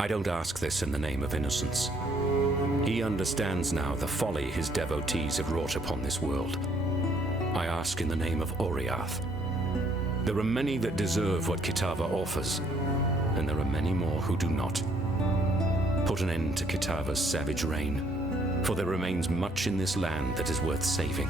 I don't ask this in the name of innocence. He understands now the folly his devotees have wrought upon this world. I ask in the name of Oriath. There are many that deserve what Kitava offers, and there are many more who do not. Put an end to Kitava's savage reign, for there remains much in this land that is worth saving.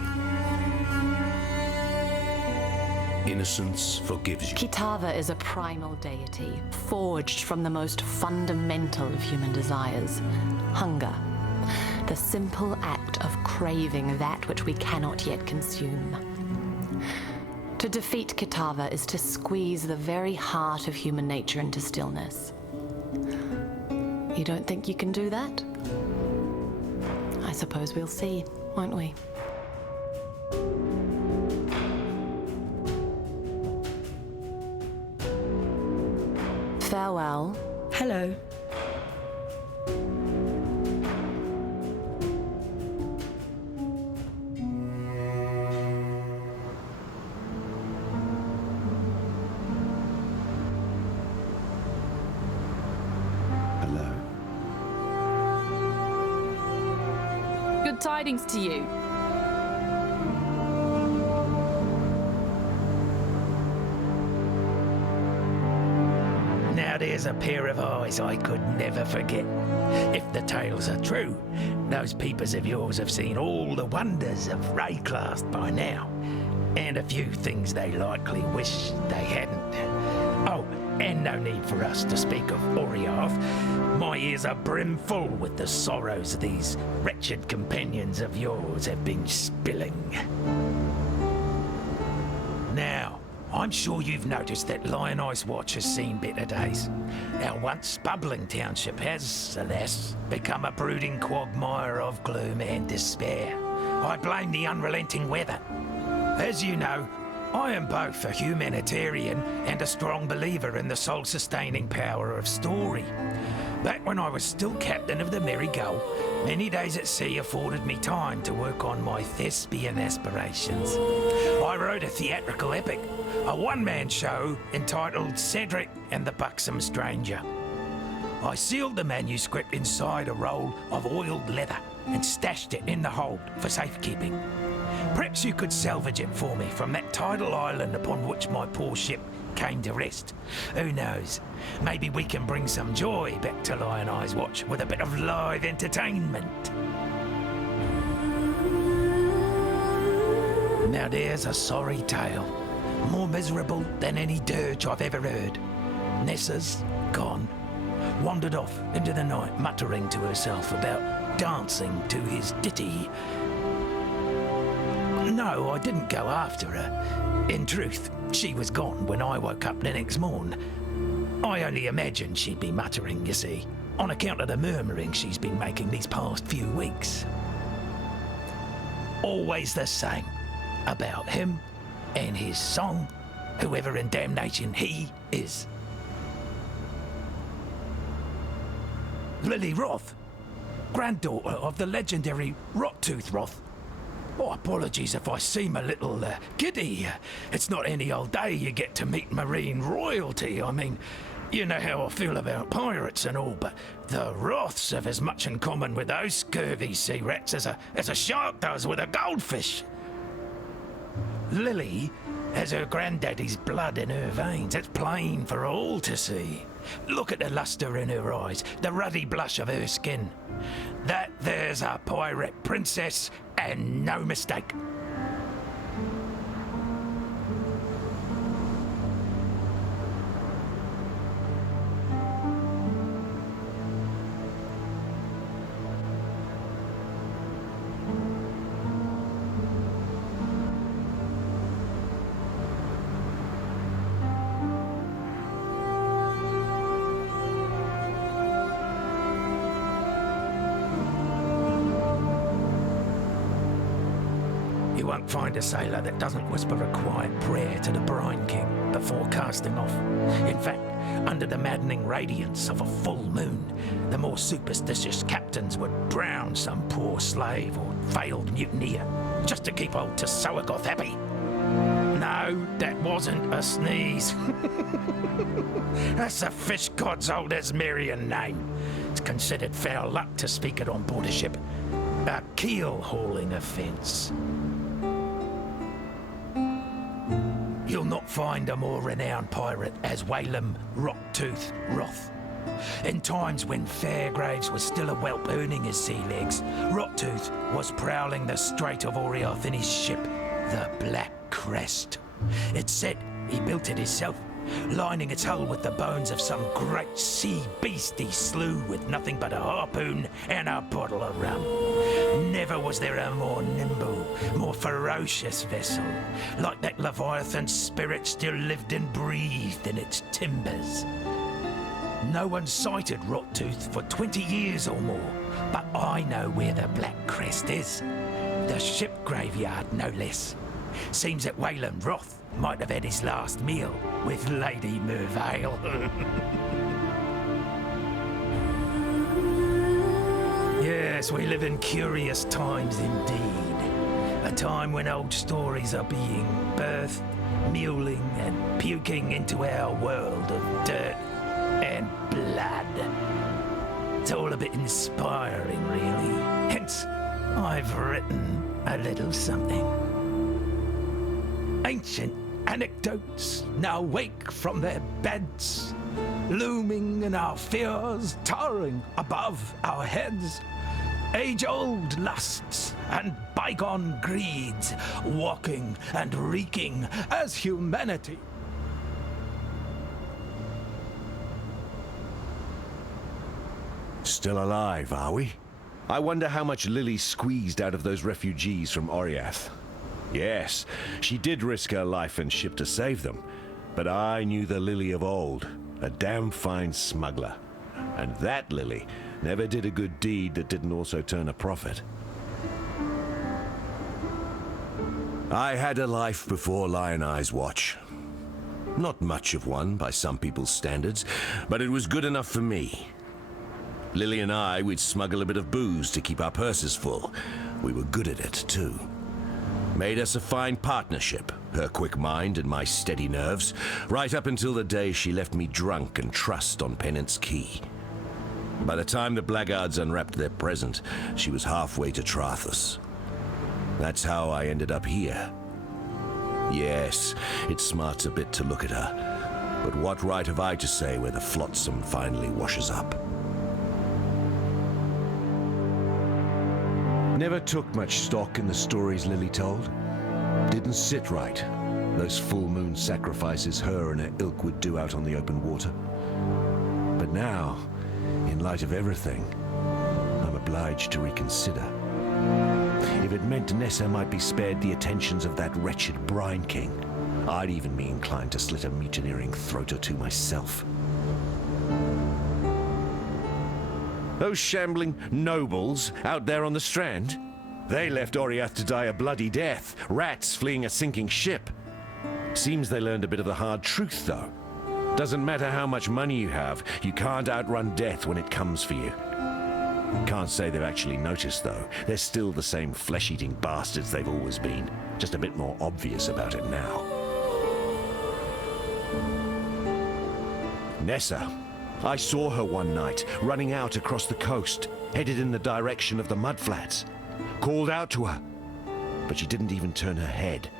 Innocence forgives you. Kitava is a primal deity, forged from the most fundamental of human desires, hunger. The simple act of craving that which we cannot yet consume. To defeat Kitava is to squeeze the very heart of human nature into stillness. You don't think you can do that? I suppose we'll see, won't we? Farewell. Hello. Hello. Good tidings to you. Now there's a pair of eyes I could never forget. If the tales are true, those peepers of yours have seen all the wonders of Rayclast by now, and a few things they likely wish they hadn't. Oh, and no need for us to speak of Oriath. My ears are brimful with the sorrows these wretched companions of yours have been spilling. Now, I'm sure you've noticed that Lion Eyes Watch has seen better days. Our once bubbling township has, alas, become a brooding quagmire of gloom and despair. I blame the unrelenting weather. As you know, I am both a humanitarian and a strong believer in the soul-sustaining power of story. Back when I was still captain of the Merry Gull, many days at sea afforded me time to work on my thespian aspirations. I wrote a theatrical epic, a one-man show entitled Cedric and the Buxom Stranger. I sealed the manuscript inside a roll of oiled leather and stashed it in the hold for safekeeping. Perhaps you could salvage it for me from that tidal island upon which my poor ship came to rest. Who knows? Maybe we can bring some joy back to Lion Eyes Watch with a bit of live entertainment. Now there's a sorry tale, more miserable than any dirge I've ever heard. Nessa's gone, wandered off into the night muttering to herself about dancing to his ditty. No, I didn't go after her. In truth, she was gone when I woke up the next morn. I only imagined she'd be muttering, you see, on account of the murmuring she's been making these past few weeks. Always the same, about him and his song, whoever in damnation he is. Lily Roth, granddaughter of the legendary Rottooth Roth. Oh, apologies if I seem a little giddy. It's not any old day you get to meet marine royalty. I mean, you know how I feel about pirates and all, but the Roths have as much in common with those scurvy sea rats as a shark does with a goldfish. Lily has her granddaddy's blood in her veins. It's plain for all to see. Look at the luster in her eyes, the ruddy blush of her skin. That there's a pirate princess, and no mistake. You won't find a sailor that doesn't whisper a quiet prayer to the Brine King before casting off. In fact, under the maddening radiance of a full moon, the more superstitious captains would drown some poor slave or failed mutineer just to keep old Tsoagoth happy. No, No, that wasn't a sneeze. That's the fish god's old Asmerian name. It's considered foul luck to speak it on board a ship. A keel-hauling offence. You'll not find a more renowned pirate as Whalem Rocktooth Roth. In times when Fairgraves was still a whelp earning his sea legs, Rocktooth was prowling the Strait of Orioth in his ship, the Black Crest. It's said he built it himself, lining its hull with the bones of some great sea beast he slew with nothing but a harpoon and a bottle of rum. Never was there a more nimble, more ferocious vessel, like that Leviathan's spirit still lived and breathed in its timbers. No one sighted Rocktooth for 20 years or more, but I know where the Black Crest is. The ship graveyard, no less. Seems that Whalem Roth might have had his last meal with Lady Mervale. Yes, we live in curious times indeed. A time when old stories are being birthed, mewling and puking into our world of dirt and blood. It's all a bit inspiring, really. Hence, I've written a little something. Ancient anecdotes now wake from their beds, looming in our fears, towering above our heads. Age-old lusts and bygone greeds, walking and reeking as humanity. Still alive, are we? I wonder how much Lily squeezed out of those refugees from Orioth. Yes, she did risk her life and ship to save them, but I knew the Lily of old, a damn fine smuggler. And that Lily never did a good deed that didn't also turn a profit. I had a life before Lion Eye's watch. Not much of one by some people's standards, but it was good enough for me. Lily and I, we'd smuggle a bit of booze to keep our purses full. We were good at it, too. Made us a fine partnership, her quick mind and my steady nerves, right up until the day she left me drunk and trussed on Pennant's Quay. By the time the blackguards unwrapped their present, she was halfway to Trathus. That's how I ended up here. Yes, it smarts a bit to look at her, but what right have I to say where the flotsam finally washes up? Never took much stock in the stories Lily told. Didn't sit right, those full moon sacrifices her and her ilk would do out on the open water. But now, in light of everything, I'm obliged to reconsider. If it meant Nessa might be spared the attentions of that wretched Brine King, I'd even be inclined to slit a mutineering throat or two myself. Those shambling nobles out there on the strand? They left Orioth to die a bloody death, rats fleeing a sinking ship. Seems they learned a bit of the hard truth, though. Doesn't matter how much money you have, you can't outrun death when it comes for you. Can't say they've actually noticed, though. They're still the same flesh-eating bastards they've always been, just a bit more obvious about it now. Nessa. I saw her one night, running out across the coast, headed in the direction of the mudflats. Called out to her, but she didn't even turn her head.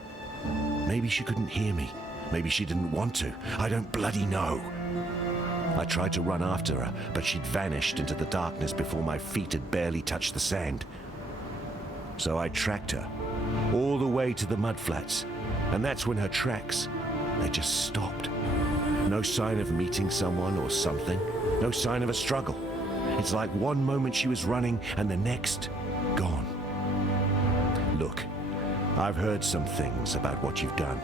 Maybe she couldn't hear me. Maybe she didn't want to. I don't bloody know. I tried to run after her, but she'd vanished into the darkness before my feet had barely touched the sand. So I tracked her, all the way to the mudflats, and that's when her tracks, they just stopped. No sign of meeting someone or something. No sign of a struggle. It's like one moment she was running and the next, gone. Look, I've heard some things about what you've done.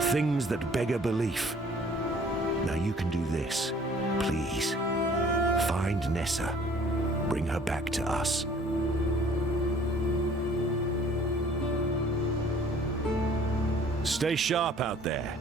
Things that beg a belief. Now you can do this. Please. Find Nessa. Bring her back to us. Stay sharp out there.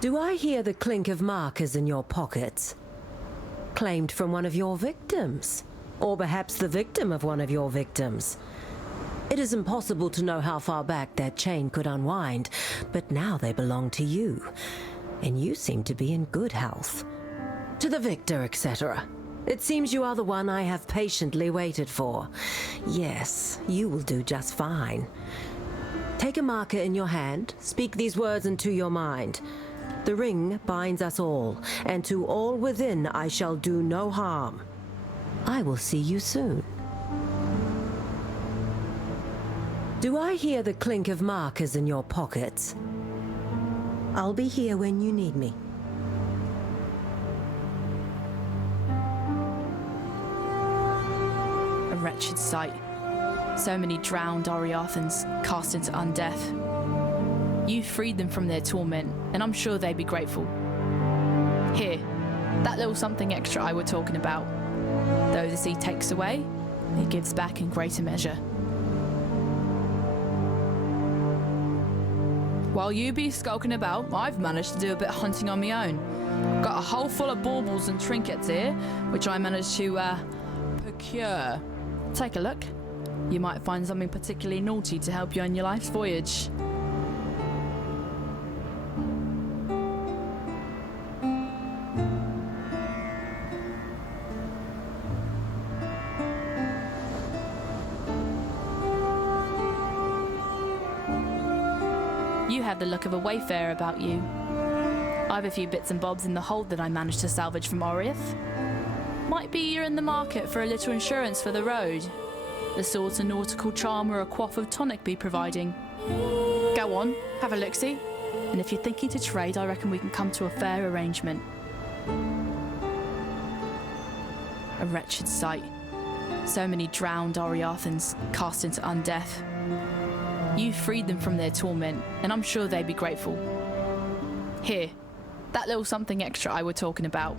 Do I hear the clink of markers in your pockets? Claimed from one of your victims? Or perhaps the victim of one of your victims? It is impossible to know how far back that chain could unwind, but now they belong to you, and you seem to be in good health. To the victor, etc. It seems you are the one I have patiently waited for. Yes, you will do just fine. Take a marker in your hand, speak these words into your mind. The ring binds us all, and to all within I shall do no harm. I will see you soon. Do I hear the clink of markers in your pockets? I'll be here when you need me. A wretched sight. So many drowned Oriathans cast into undeath. You freed them from their torment, and I'm sure they'd be grateful. Here, that little something extra I were talking about. Though the sea takes away, it gives back in greater measure. While you be skulking about, I've managed to do a bit of hunting on my own. Got a hole full of baubles and trinkets here, which I managed to, procure. Take a look. You might find something particularly naughty to help you on your life's voyage. You have the look of a wayfarer about you. I've a few bits and bobs in the hold that I managed to salvage from Oriath. Might be you're in the market for a little insurance for the road. The sort of nautical charm or a quaff of tonic be providing. Go on, have a look-see. And if you're thinking to trade, I reckon we can come to a fair arrangement. A wretched sight. So many drowned Oriathans cast into undeath. You freed them from their torment, and I'm sure they'd be grateful. Here, that little something extra I were talking about.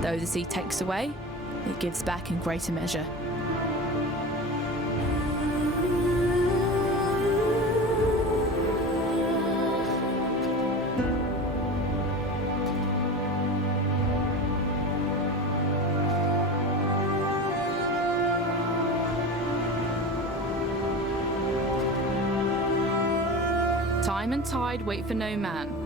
Though the sea takes away, it gives back in greater measure. Time and tide wait for no man.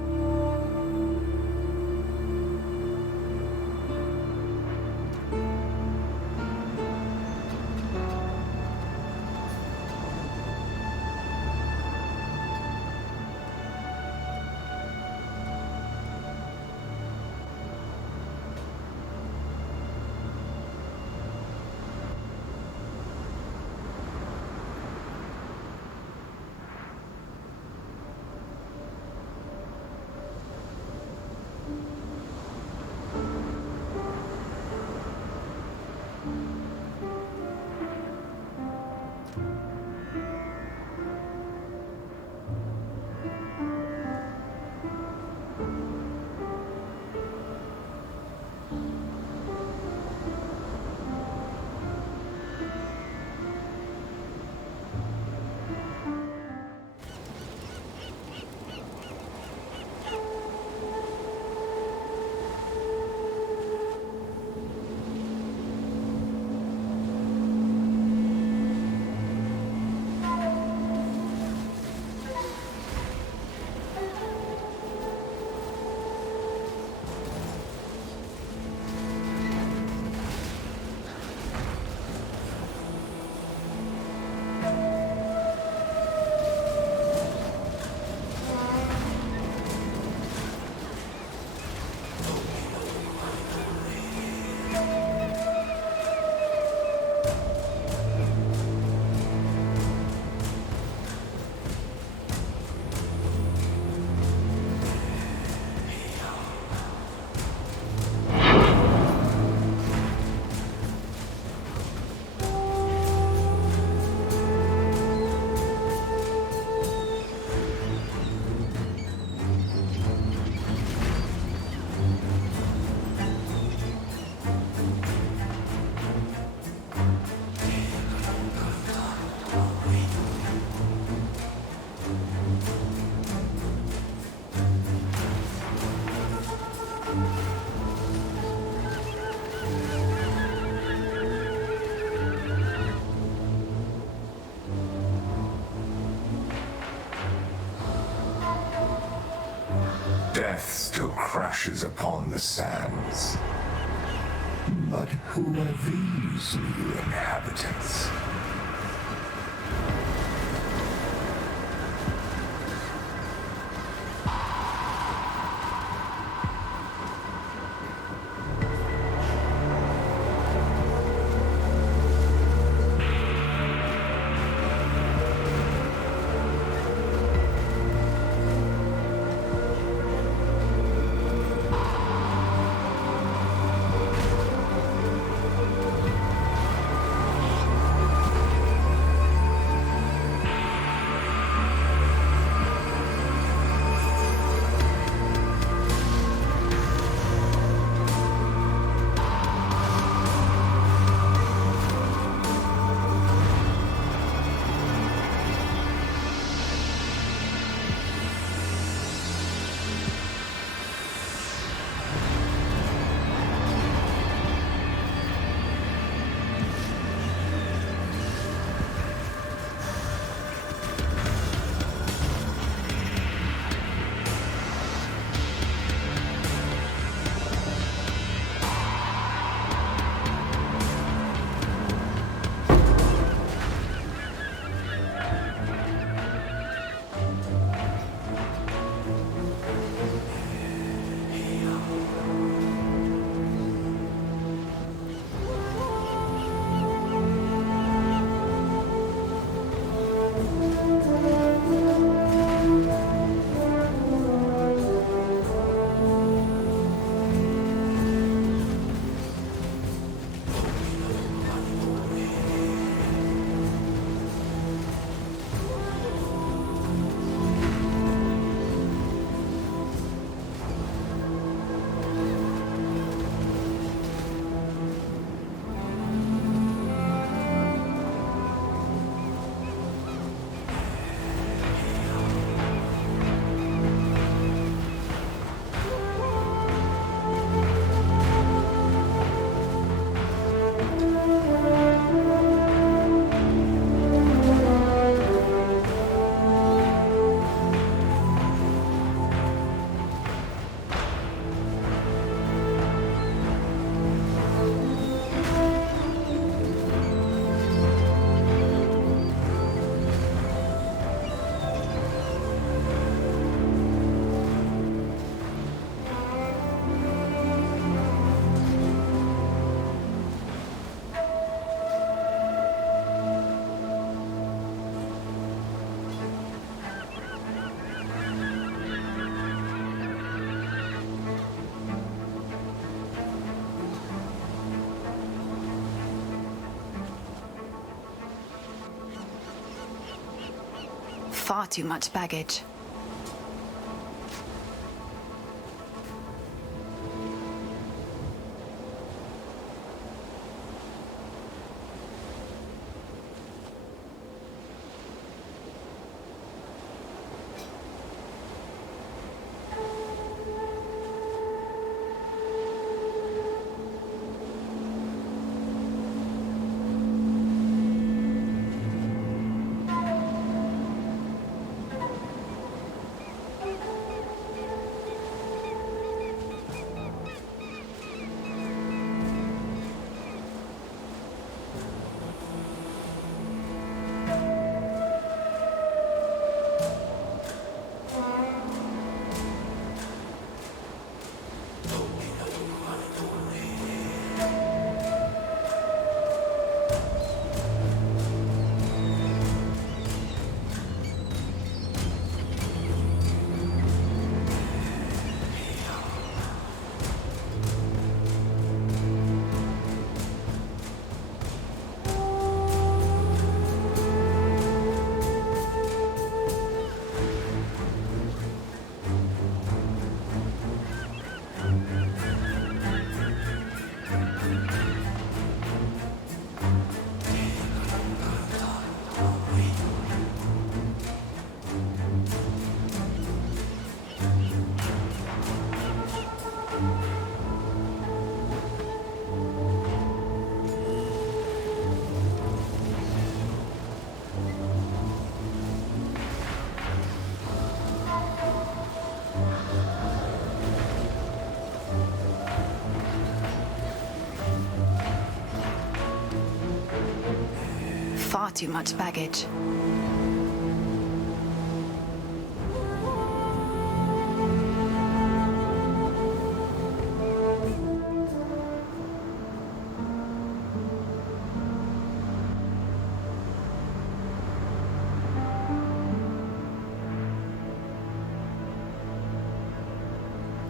death still crashes upon the sands. But who are these new inhabitants? Far too much baggage. Far too much baggage.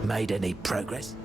Made any progress?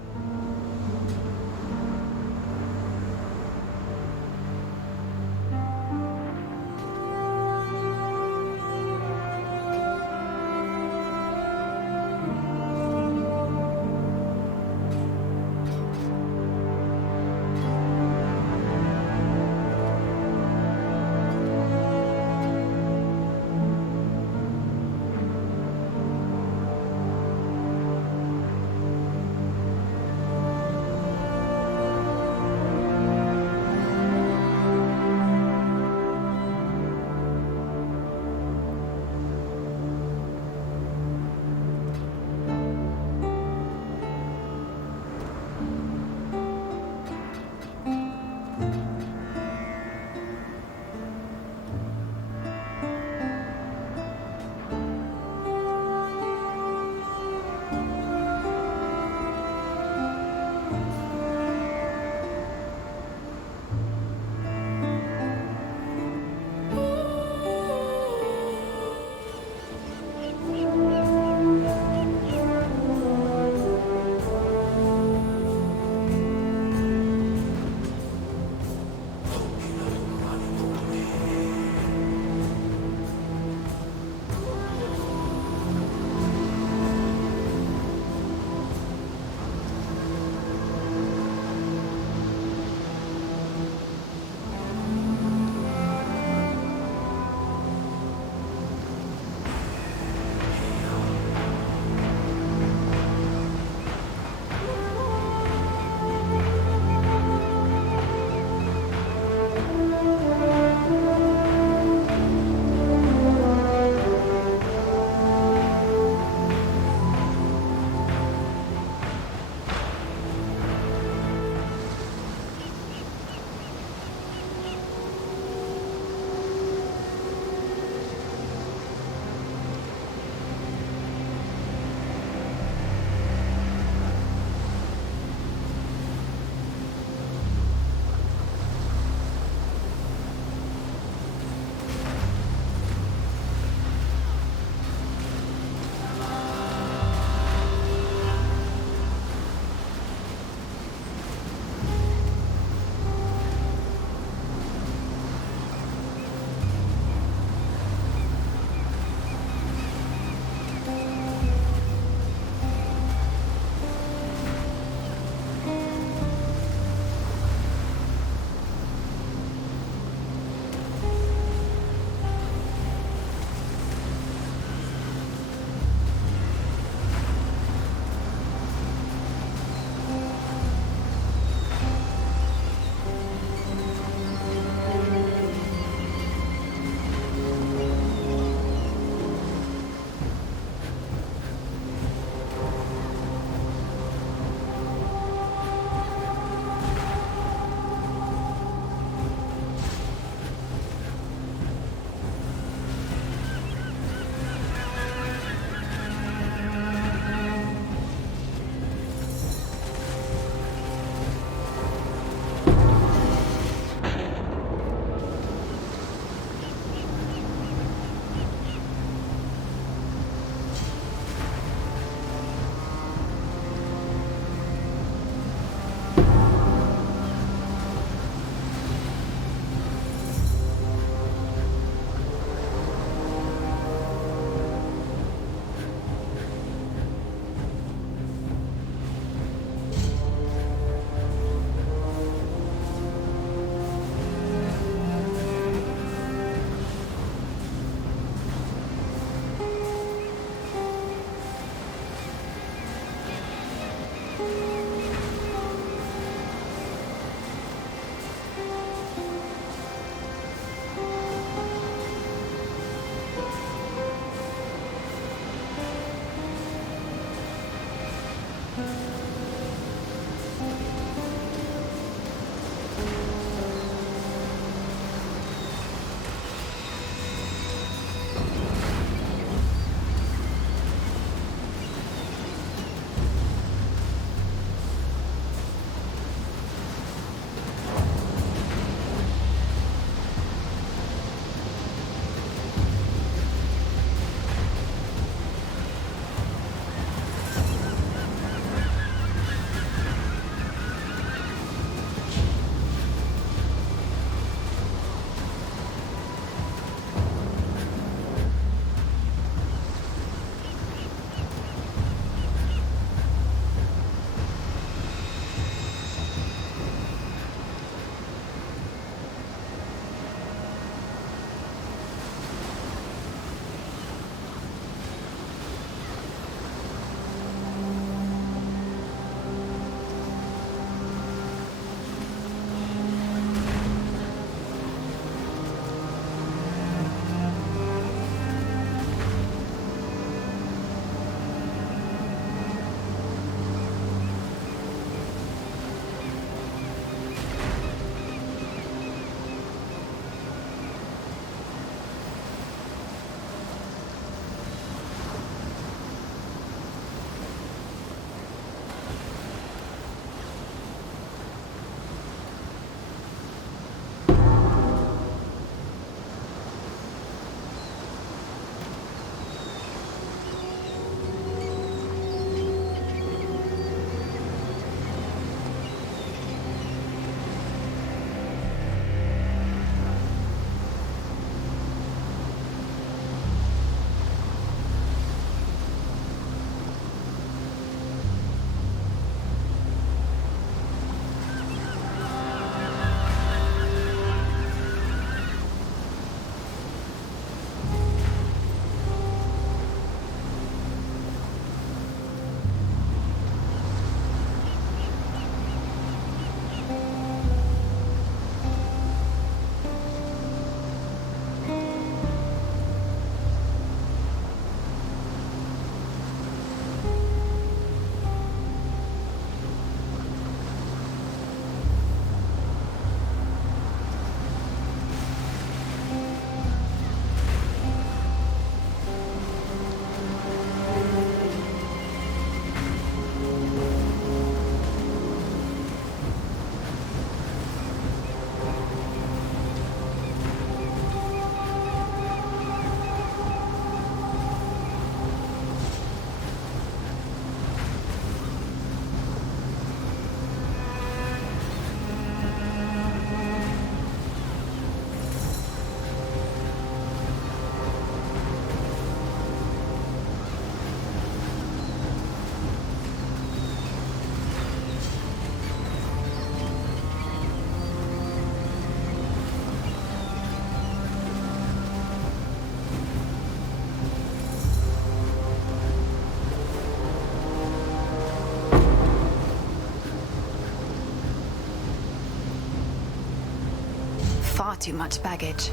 Far too much baggage.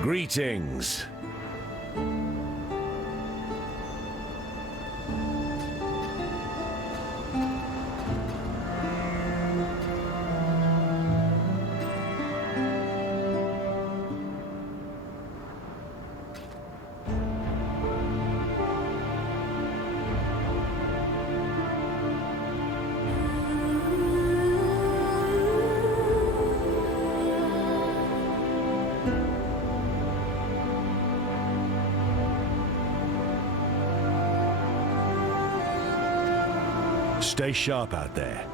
Greetings. Stay sharp out there.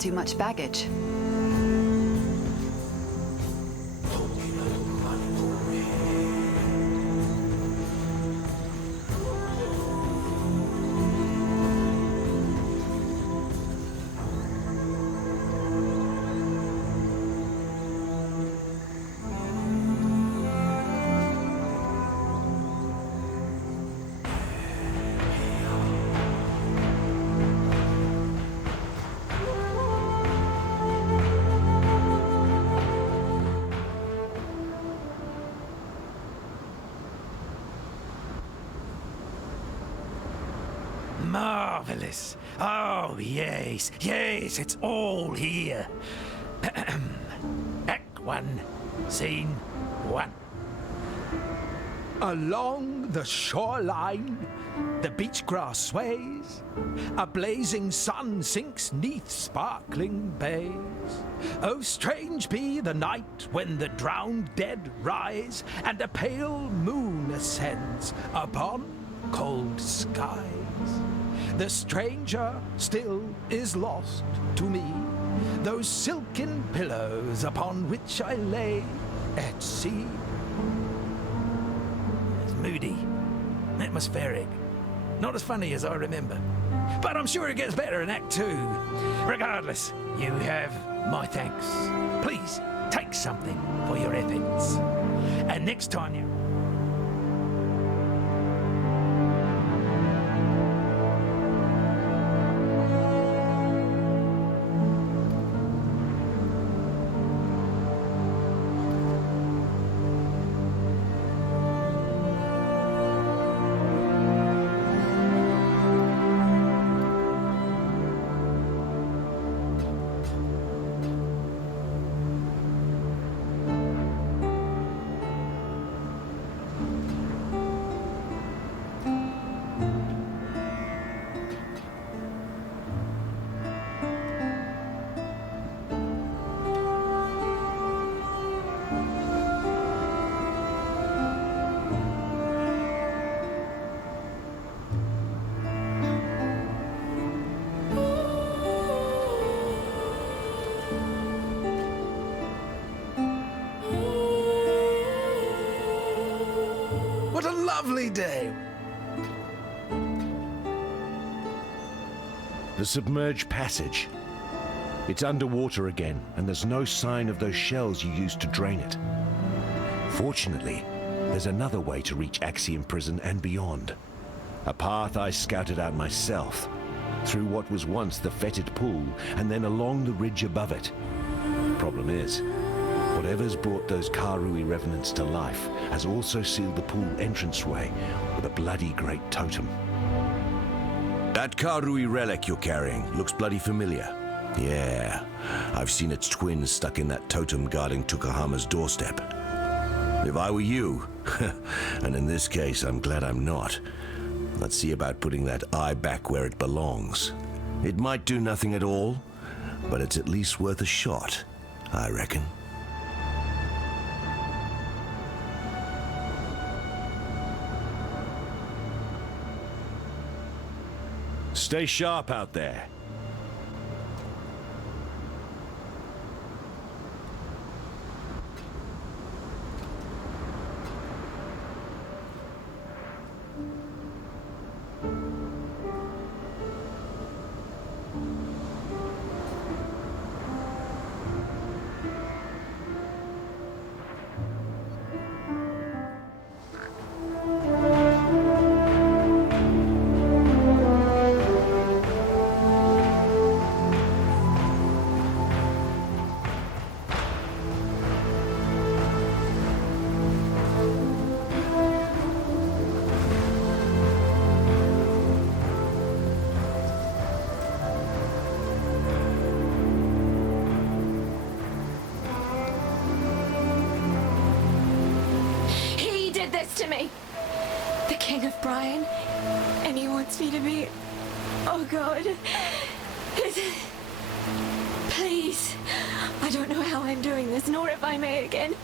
too much baggage. Marvelous. Oh, yes, yes, it's all here. Act 1, Scene 1. Along the shoreline, the beach grass sways, a blazing sun sinks 'neath sparkling bays. Oh, strange be the night when the drowned dead rise, and a pale moon ascends upon cold skies. The stranger still is lost to me, those silken pillows upon which I lay at sea. It's moody, atmospheric, not as funny as I remember. But I'm sure it gets better in Act 2. Regardless, you have my thanks. Please, take something for your efforts. And next time you... What a lovely day! The submerged passage. It's underwater again, and there's no sign of those shells you used to drain it. Fortunately, there's another way to reach Axiom Prison and beyond. A path I scouted out myself, through what was once the fetid pool, and then along the ridge above it. Problem is, whatever's brought those Karui revenants to life has also sealed the pool entranceway with a bloody great totem. That Karui relic you're carrying looks bloody familiar. Yeah, I've seen its twin stuck in that totem guarding Tukahama's doorstep. If I were you, and in this case I'm glad I'm not, let's see about putting that eye back where it belongs. It might do nothing at all, but it's at least worth a shot, I reckon. Stay sharp out there. To me, the King of Brian, and he wants me to be... Oh God, please, I don't know how I'm doing this, nor if I may again.